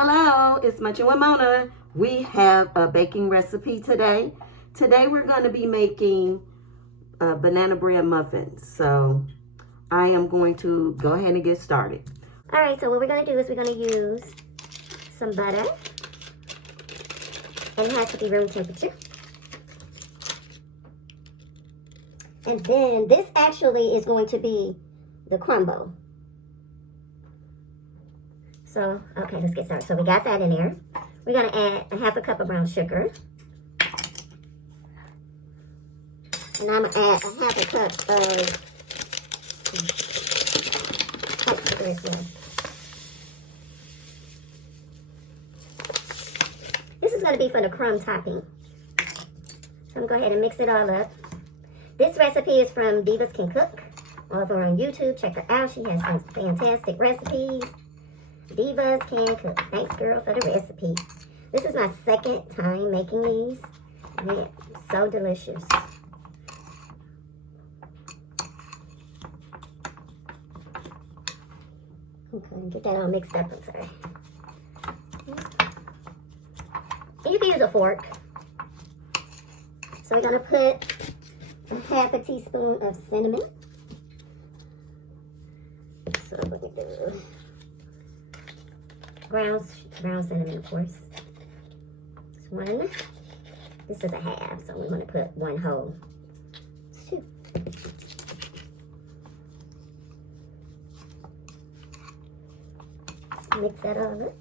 Hello, it's Munching with Mona. We have a baking recipe today. Today we're going to be making banana bread muffins. So I am going to go ahead and get started. All right, so what we're going to do is we're going to use some butter. And it has to be room temperature. And then this actually is going to be the crumble. So, okay, let's get started. So we got that in there. We're going to add a half a cup of brown sugar. And I'm going to add a half a cup of white sugar as well. This is going to be for the crumb topping. So I'm going to go ahead and mix it all up. This recipe is from Divas Can Cook over on YouTube. Check her out. She has some fantastic recipes. Divas Can Cook. Thanks, girl, for the recipe. This is my second time making these. Man, so delicious. Okay, get that all mixed up. I'm sorry. And you can use a fork. So we're going to put a half a teaspoon of cinnamon. So what we do, ground cinnamon, of course. It's one. This is a half, so we want to put one whole. It's two. Mix that all up.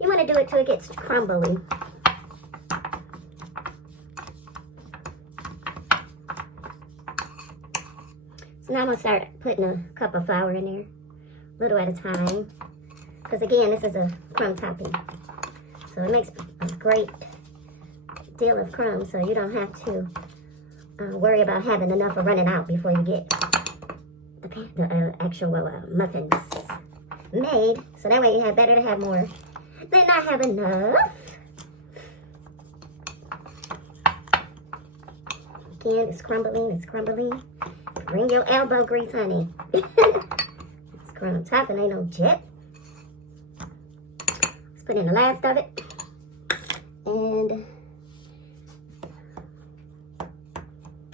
You want to do it till it gets crumbly. So now I'm going to start putting a cup of flour in there, a little at a time. Because again, this is a crumb topping. So it makes a great deal of crumbs, so you don't have to worry about having enough or running out before you get the actual muffins made. So that way you have better to have more than not have enough. Again, it's crumbling, it's crumbling. Bring your elbow grease, honey. It's crumb topping, ain't no jet. Let's put in the last of it. And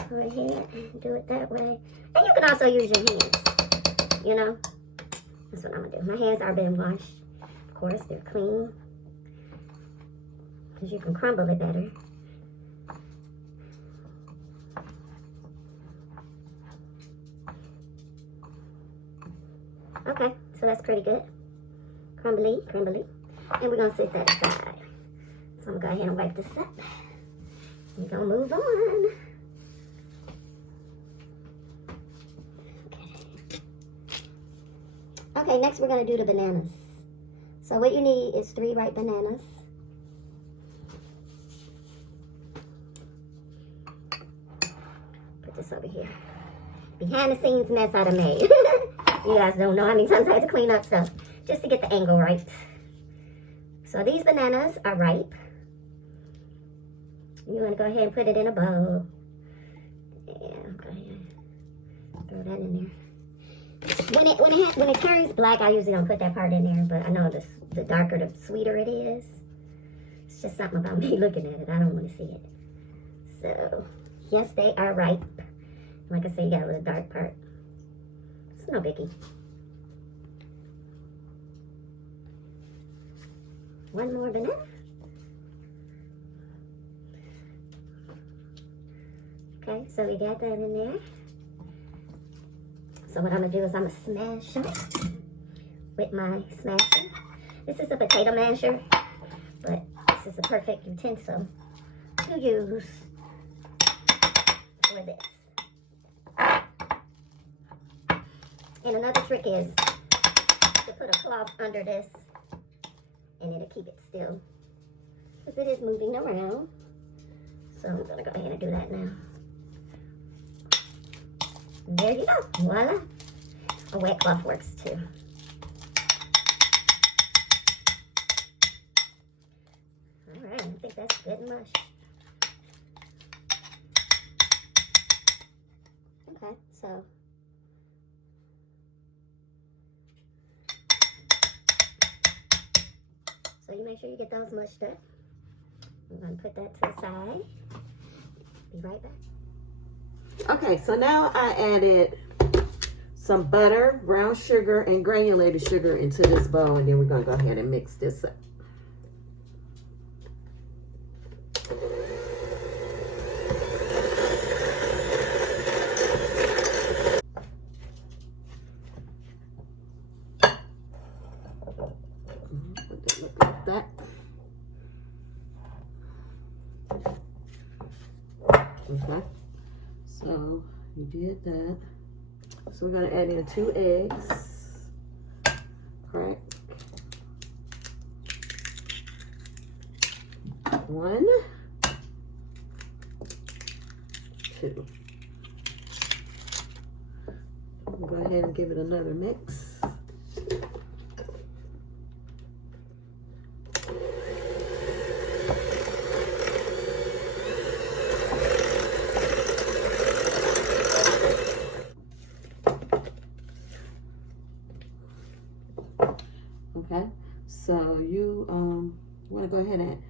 go ahead and do it that way. And you can also use your hands, you know. That's what I'm gonna do. My hands are been washed. Of course, they're clean. Because you can crumble it better. Okay, so that's pretty good. Crumbly, crumbly. And we're gonna set that aside. So I'm gonna go ahead and wipe this up. We're gonna move on. Okay, next we're going to do the bananas. So what you need is 3 ripe bananas. Put this over here. Behind the scenes mess I done made. You guys don't know how many times I had to clean up stuff just to get the angle right. So these bananas are ripe. You want to go ahead and put it in a bowl. Yeah, go ahead. Throw that in there. When it turns black, I usually don't put that part in there, but I know the darker, the sweeter it is. It's just something about me looking at it. I don't want to see it. So, yes, they are ripe. Like I said, you got a little dark part. It's no biggie. One more banana. Okay, so we got that in there. So what I'm going to do is I'm going to smash them with my smasher. This is a potato masher, but this is a perfect utensil to use for this. And another trick is to put a cloth under this and it'll keep it still. Because it is moving around. So I'm going to go ahead and do that now. There you go. Voila. A wet cloth works too. Alright, I think that's good and mush. Okay, so So you make sure you get those mushed up. I'm going to put that to the side. Be right back. Okay, so now I added some butter, brown sugar, and granulated sugar into this bowl, and then we're going to go ahead and mix this up. Look like that. Okay, so you did that. So we're going to add in 2 eggs. Crack. 1, 2. We'll go ahead and give it another mix. Okay, so you want to go ahead and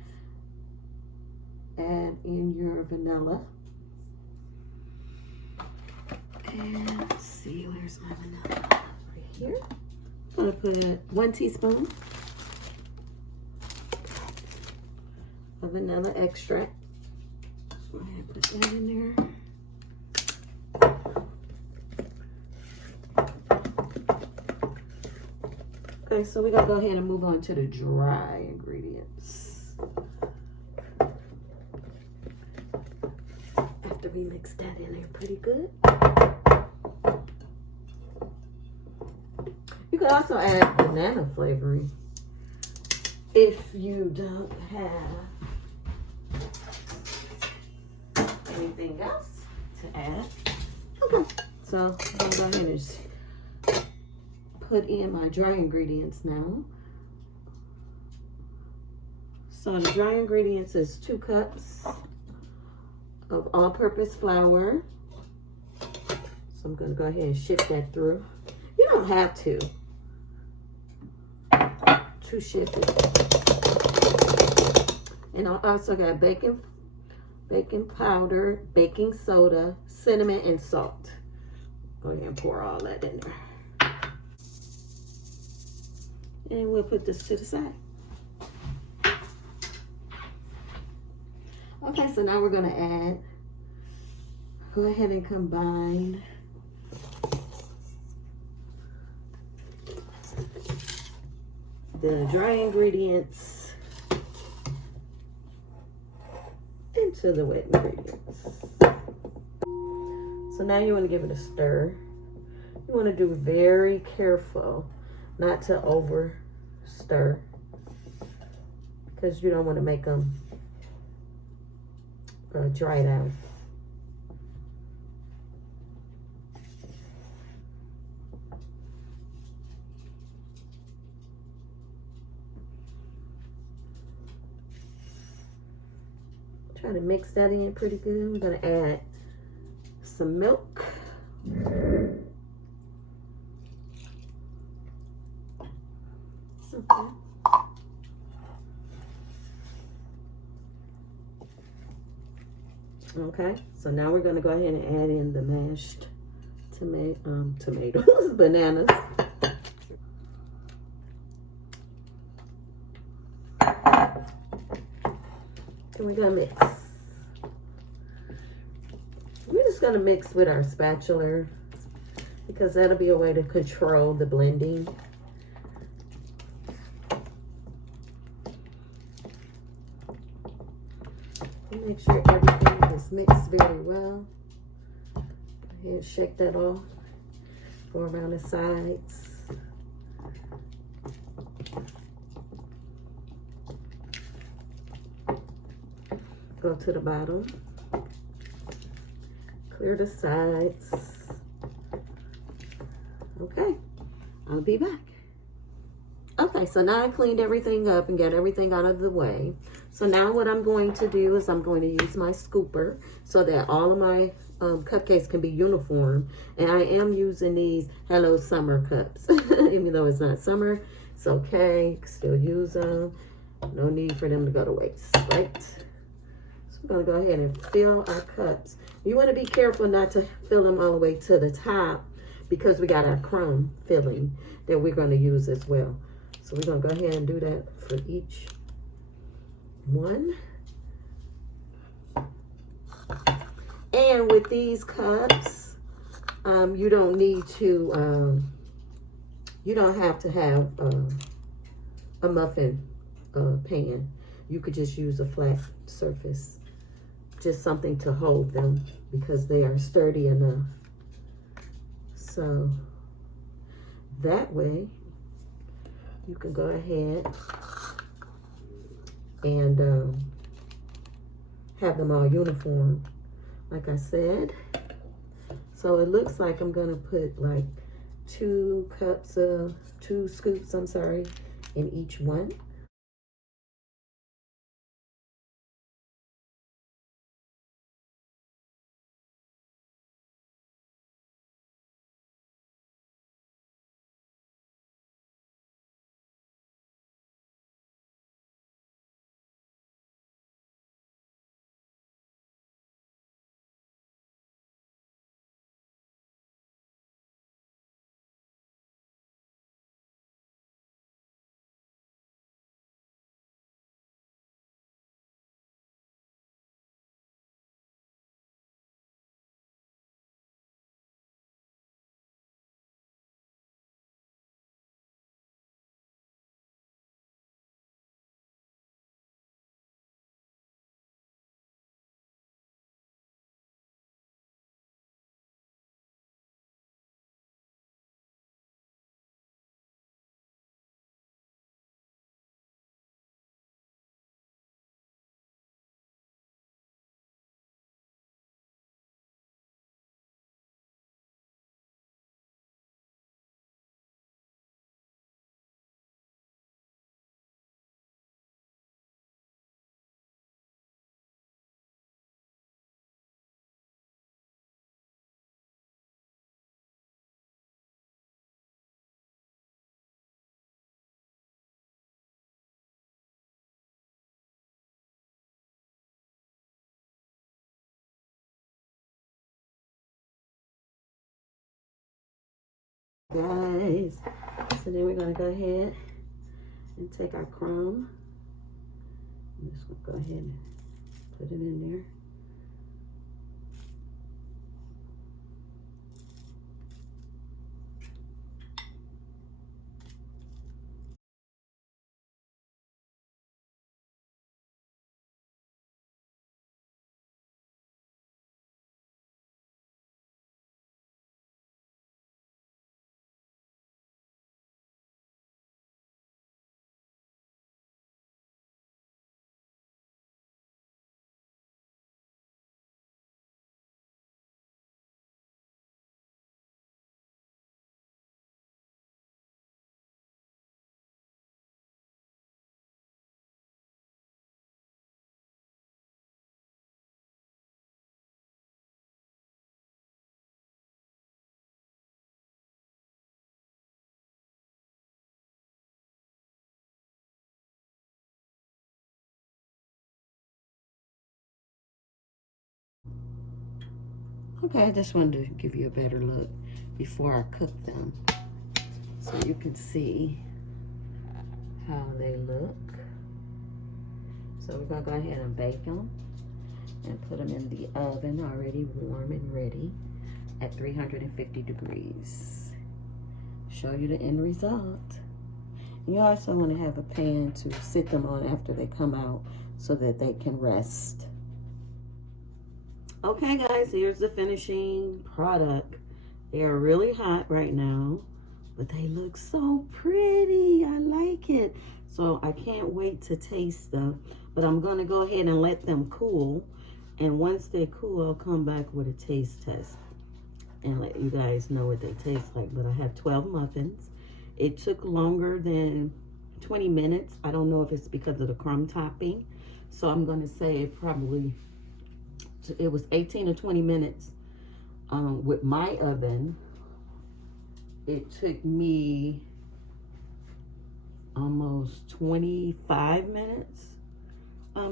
add in your vanilla. And let's see, where's my vanilla? Right here. I'm going to put 1 teaspoon of vanilla extract. Go ahead and put that in there. Okay, so we're going to go ahead and move on to the dry ingredients. After we mix that in there pretty good. You can also add banana flavoring if you don't have anything else to add. Okay, so I'm going to go ahead and just put in my dry ingredients now. So the dry ingredients is 2 cups of all-purpose flour. So I'm going to go ahead and shift that through. You don't have to shift it. And I also got baking powder, baking soda, cinnamon, and salt. Go ahead and pour all that in there. And we'll put this to the side. Okay, so now we're going to add, go ahead and combine the dry ingredients into the wet ingredients. So now you want to give it a stir. You want to do very careful not to over stir, because you don't want to make them dry out. Try to mix that in pretty good. We're going to add some milk. Okay. Okay, so now we're going to go ahead and add in the mashed tomatoes, bananas. And we're going to mix. We're just going to mix with our spatula, because that'll be a way to control the blending. Make sure everything is mixed very well. Go ahead and shake that off. Go around the sides. Go to the bottom. Clear the sides. Okay, I'll be back. Okay, so now I cleaned everything up and got everything out of the way. So now what I'm going to do is I'm going to use my scooper so that all of my cupcakes can be uniform. And I am using these Hello Summer cups. Even though it's not summer, it's okay. You can still use them. No need for them to go to waste, right? So we're going to go ahead and fill our cups. You want to be careful not to fill them all the way to the top because we got our crumb filling that we're going to use as well. So we're going to go ahead and do that for each one. And with these cups, you don't need to, you don't have to have a muffin pan. You could just use a flat surface, just something to hold them because they are sturdy enough. So that way you can go ahead and have them all uniform, like I said. So it looks like I'm gonna put like 2 scoops, I'm sorry, in each one. Guys, so then we're gonna go ahead and take our crumb. I'm just gonna go ahead and put it in there. Okay, I just wanted to give you a better look before I cook them so you can see how they look. So we're gonna go ahead and bake them and put them in the oven already warm and ready at 350 degrees. Show you the end result. You also want to have a pan to sit them on after they come out so that they can rest. Okay guys, here's the finishing product. They are really hot right now, but they look so pretty. I like it. So I can't wait to taste them, but I'm gonna go ahead and let them cool. And once they cool, I'll come back with a taste test and let you guys know what they taste like. But I have 12 muffins. It took longer than 20 minutes. I don't know if it's because of the crumb topping. So I'm going to say it was 18 or 20 minutes. With my oven, it took me almost 25 minutes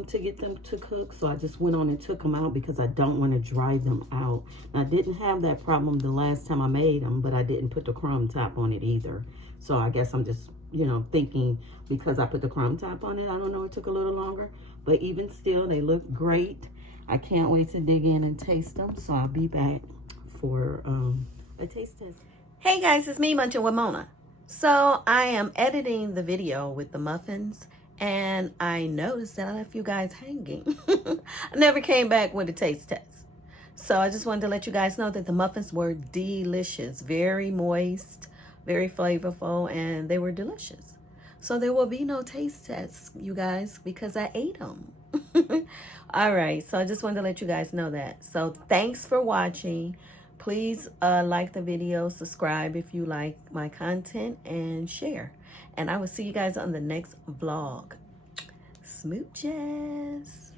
to get them to cook. So I just went on and took them out because I don't want to dry them out. And I didn't have that problem the last time I made them, but I didn't put the crumb top on it either. So I guess I'm just, you know, thinking because I put the crumb top on it, I don't know, it took a little longer. But even still, they look great. I can't wait to dig in and taste them. So I'll be back for a taste test. Hey guys, it's me, Munching with Mona. So I am editing the video with the muffins, and I noticed that I left you guys hanging. I never came back with a taste test. So I just wanted to let you guys know that the muffins were delicious, very moist, very flavorful, and they were delicious. So there will be no taste tests, you guys, because I ate them. All right, so I just wanted to let you guys know that. So thanks for watching. Please like the video, subscribe if you like my content, and share. And I will see you guys on the next vlog. Smooches.